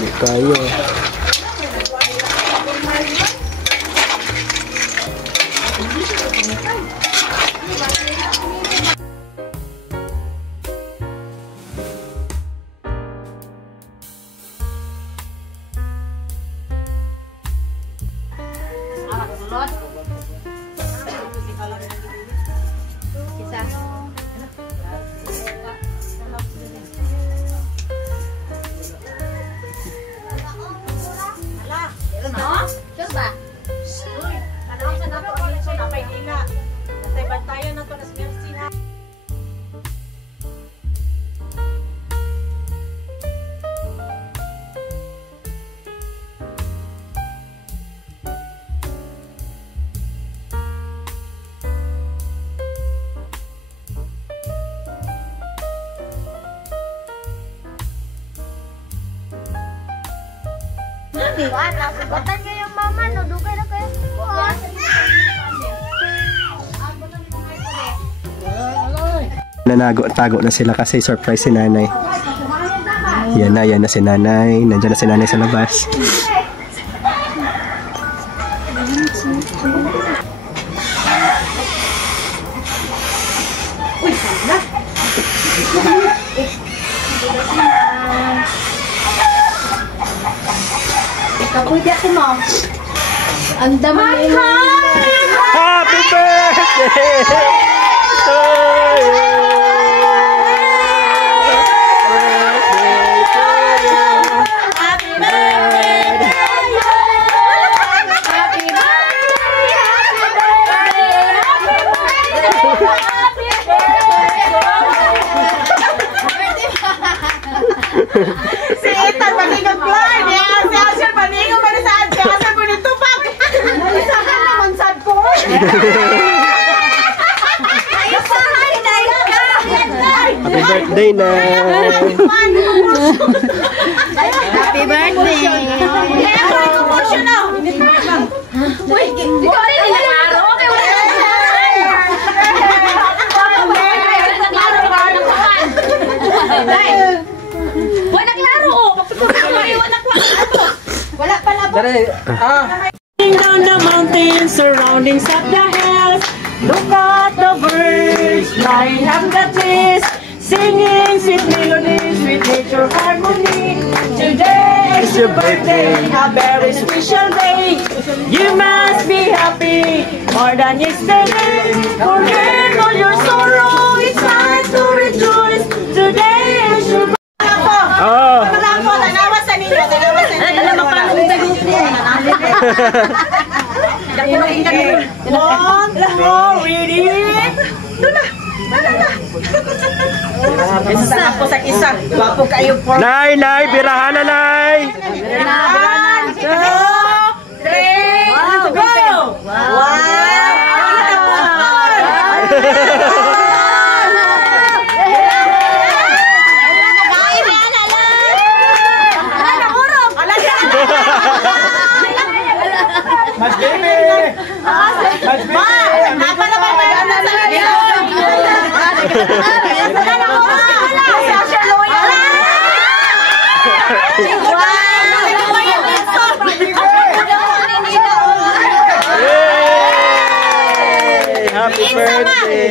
Hindi tayo. Wala, nasubutan kayo mama, no? Dugay na kayo. Tago na sila kasi surprise si nanay. Yan na si nanay. Nandiyan na si nanay sa labas. Pwede ako mo. Ang dami. Happy birthday to you. Happy birthday. Happy birthday. Si Ethan maningang plan. Si Asher maningang para sa Asher. Asher mo nito pa. Nalisahan naman sad ko. Happy birthday na. Happy birthday. Uy, ikaw rin nilalaro. Okay, wala na. Wala klaro. Wala pala ba? Down the mountains, surroundings of the hills. Look at the birds flying up the trees, singing sweet melodies with nature harmony. Today is your birthday, a very special day. You must be happy more than yesterday. Forget all your sorrow, it's time to rejoice. Today is your birthday. Oh. Isa po sa isa. Wapo kayo po. Nay, birahan na, nay. 1, 2, 3, go! Wow! Mas baby! Mas baby! Happy birthday!